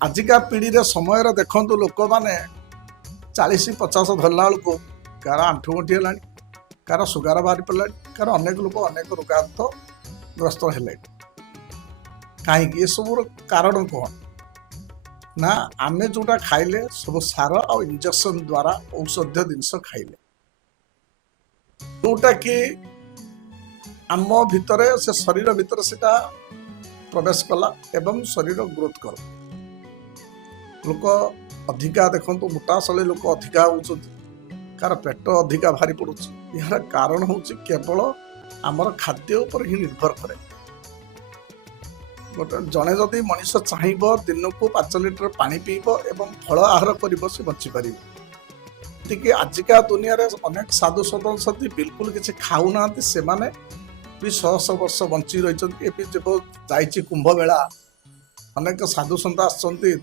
आजिका पीढ़ी रे समय देखु लोक मैंने 40-50 धरला बेलू कार आंठुगंठी है कार सुगार बाहरी पड़ा कार अनेक लोग अनेक रोगांत ग्रस्त है कहीं ये सब कारण कौन ना आम जोटा खाइले सब सार आ इंजेक्शन द्वारा औषधीय जिनस खाइले जोटा कि आम भितर से शरीर भितर से प्रवेश कला एवं शरीर ग्रोथ कर लोक अधिका देखु मोटा शैली लोक अधिका होती कार पेट अधिका भारी पड़ू यार कारण हूँ केवल आमर खाद्य उपर ही निर्भर करे गोटे जड़े जदि मनीष चाहब दिन को 5 लिटर पानी पीब एवं फल आहार कर बची पार कि आजिका दुनिया रे अनेक साधु सदस्य बिल्कुल किसी खाऊना से भी 100 वर्ष बंची रही जब जाइए कुंभ मेला अनेक साधु सन्त आसछन्ति